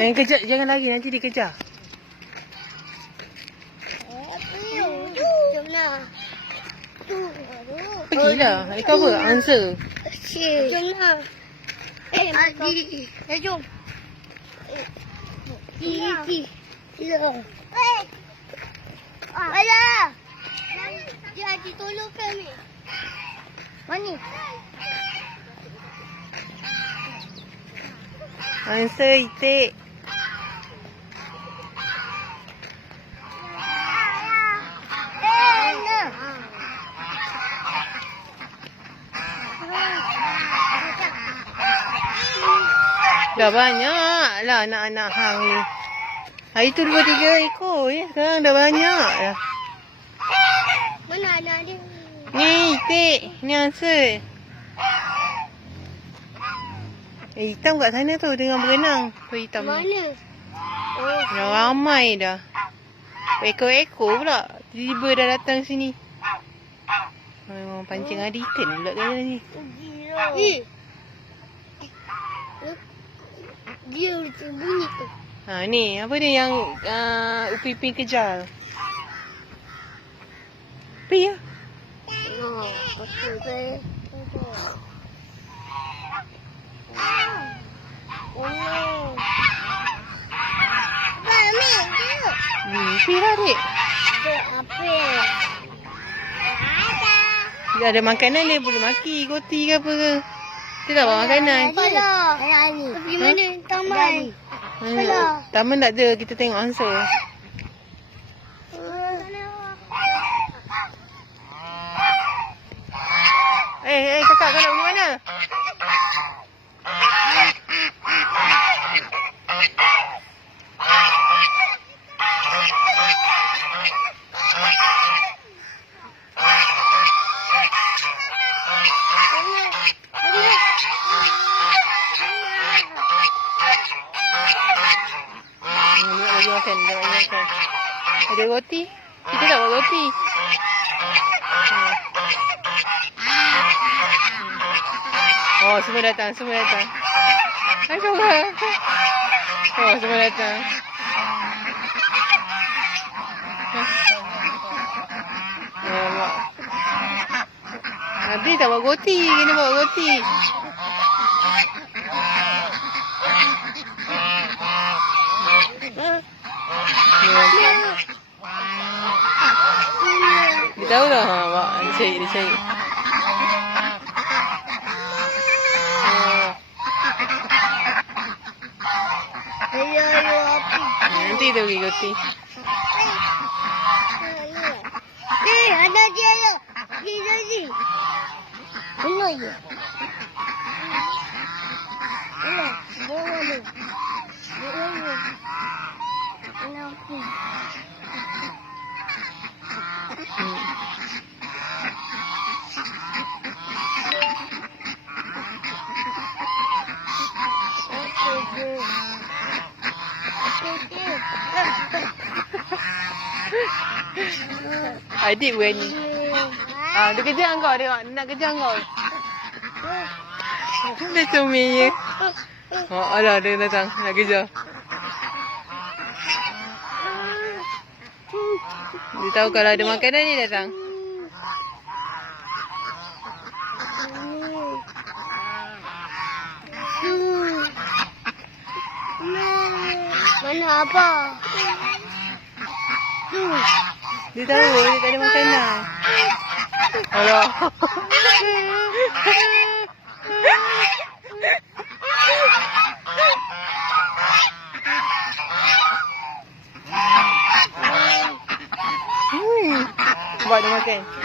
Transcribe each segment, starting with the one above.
Jangan kejar, jangan lari nanti dia kejar. Jom lah. Tu. Pergilah. Kau apa? Answer. Jom lah. Eh, Adi. Eh, jom. Adi. Ya. Eh. Ayah. Dia Adi tolong kami. Mana? Answer itik. Dah banyak lah anak-anak hang ni. Hari tu dua tiga ekor ya. Sekarang dah banyak dah. Mana anak dia? Ni itik. Ni answer. Eh, hitam kat sana tu dengan berenang. Tu hitam ni. Mana? Oh, Dah ramai dah. Ekor-ekor pula. Tiba-tiba dah datang sini. Memang pancing ada ikan pula kat sana ni. gila. Eh. Dia macam bunyi tu. Ha ni, apa dia yang uh, Upi Pin kejar? Pi ya? Oh, betul tu. Oh no. Mami, dia. Hmm, pi lah dik. Dia apa? Ada. Dia ada makanan dia boleh maki, goti ke apa ke. Dia tak bawa makanan. Apalah. Pergi mana? Taman. Hmm, taman tak ada, kita tengok answer. Eh, eh kakak kau nak pergi mana? Hmm, dia nak bagi makan, dia nak bagi makan. Ada roti? Kita tak buat roti. Oh, semua datang, semua datang. Hai, semua. Oh, semua datang. Nanti tak buat roti, kena buat roti. Dia makan. Dia tahu dah, ha, mak. Dia cari, dia cari. Oh. Ayo, ayo, api. Nanti dia pergi roti. Eh, ada dia ya. Dia ni. Mana ya? Mana? Bawa lu. Bawa lu. Mana aku? Hmm. Adik berani. Ah, dia kejar kau dia nak kejar kau. Dia je. Oh, ada dia datang nak kejar. Dia tahu kalau ada makanan dia datang. Mana apa? Tu. Dia tahu dia tak ada makanan. Alah. Hmm. Buat dia makan.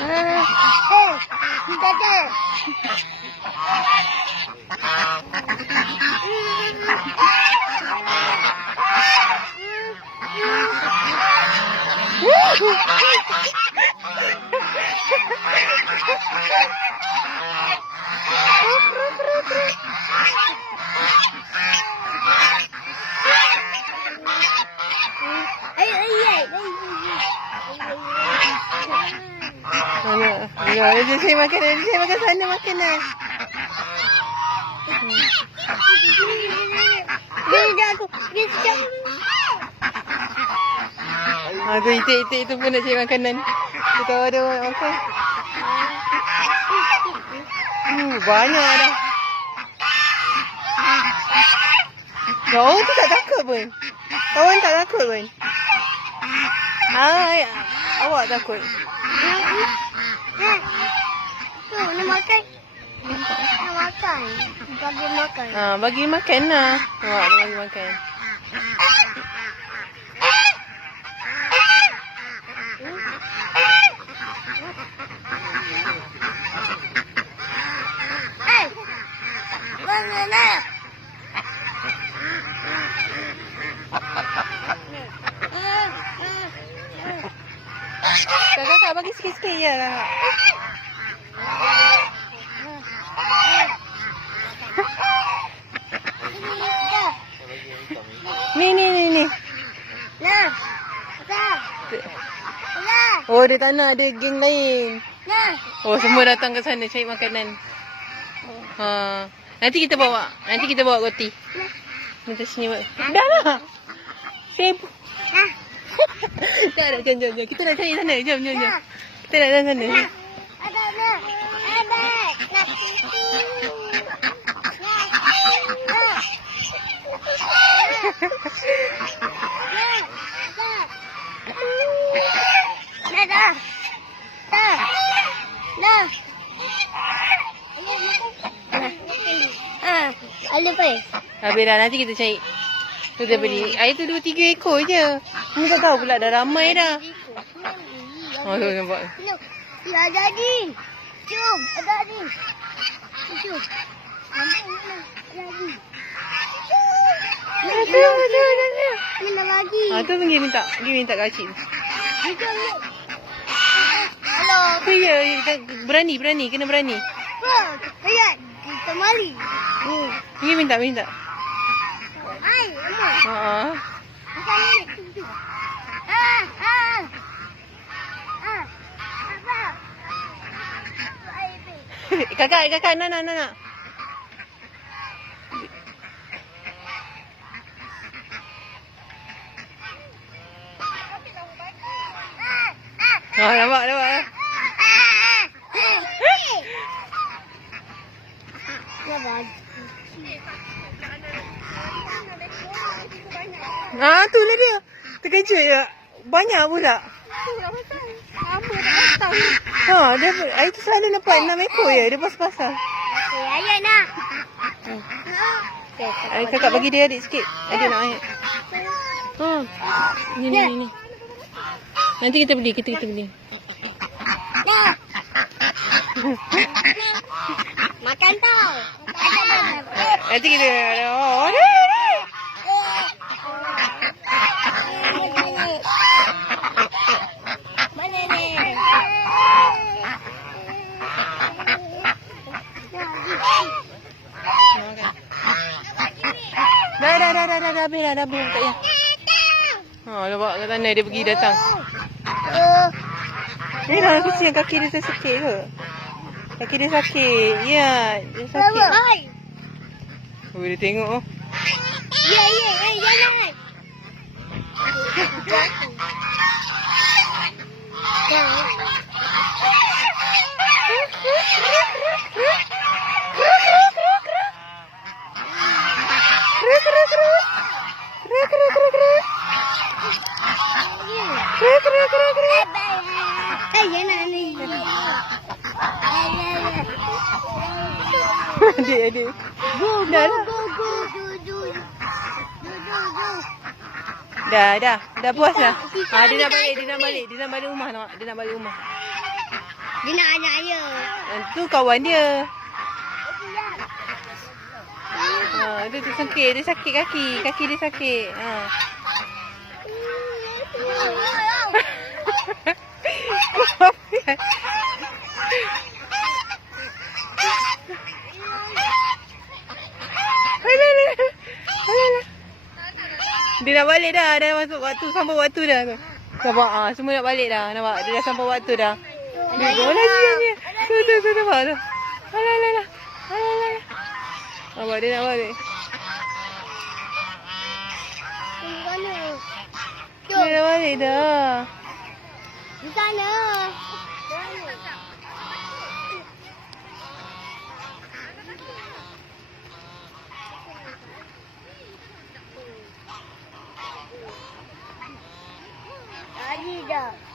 Eh, Aduh, dia cari makanan. Dia cari makan sana makanan. Dia tu. Dia sekejap. Ha, tu itik-itik tu pun nak cari makanan. Dia tahu ada makan. Uh, banyak dah. Kawan tu tak takut pun. Kawan tak takut pun. Hai, awak takut. Eh. Tu, nak makan. Nak makan. Bagi makan. Ha, bagi makan lah. Awak dia bagi makan. Eh. Mana nak? Bagi sikit-sikit je. Dah. Ni, ni, ni, ni. Nah. Dah. Oh, dia tak nak. Dia geng lain. Nah. Oh, semua datang ke sana cari makanan. Ha. Nanti kita bawa. Nanti kita bawa roti. Minta sini buat. Dah lah. Sibuk. Nah. Tak ada, jom, jom, jom. Kita nak cari sana. Jom, jom, jom. Kita nak datang sana. Ada. Ada. Ada apa? Habis dah, nanti kita cari. Dia beli. Air tu dua tiga ekor je. Ni tak tahu pula dah ramai dah. Oh, tu nampak. Ya jadi. Jom, ada ni. Jom. Lagi. Ada, ada, ada, ada. Ni nak lagi. Ha, tu pergi minta. Pergi minta kat Acik. Hello. Ya, berani, berani. Kena berani. Apa? Lihat. Kita. Hmm. Pergi minta, minta. Hai. Ha. Bukan ni. Kakak, kakak, nak, nak, nak, nak. Oh, nampak, nampak. Ya tu lah dia. Terkejut je. Banyak pula. Ha, dia air tu selalu nampak enam ekor je. Dia pasal-pasal. Okey, ayah nak. Ay, kakak bagi dia adik sikit. Adik nak ayat. Ha. Ni, ni, ni. Nanti kita beli, kita kita beli. Dah. Makan tau. Nanti kita... Oh, ada, ada. Mana ni? Makan. Dah, dah, dah, dah, dah, dah, habis dah, dah, habis. Tak payah. Ha, nampak kat sana dia pergi datang. Ni dah kesian kaki dia sakit ke? Kaki dia sakit. Ya, dia sakit. Hai. Oh, dia tengok oh. Ya, ya, eh, jangan. Kruk, kruk, kruk. Dah, dah. Go, go, go, go. Go, go, go. Dah, dah. Dah puas dah. Ha, dia nak balik, dia nak balik. Dia nak balik rumah nampak. Dia nak balik rumah. Dia nak ajak dia. Ah, Tu kawan dia. Ha, dia tu sakit. Dia sakit kaki. Kaki dia sakit. Ha. Alah, alah. Alah, alah. Dia nak balik dah. Dah masuk waktu sampai waktu dah tu. Nampak? Ah, semua nak balik dah. Nampak? Dia dah sampai waktu dah. Dia go lagi dia. Tu, tu, tu, bawa tu. Alah, alah, alah. Alah, alah. Oh, bawa dia nak bawa dia. Dah balik dah. Di sana.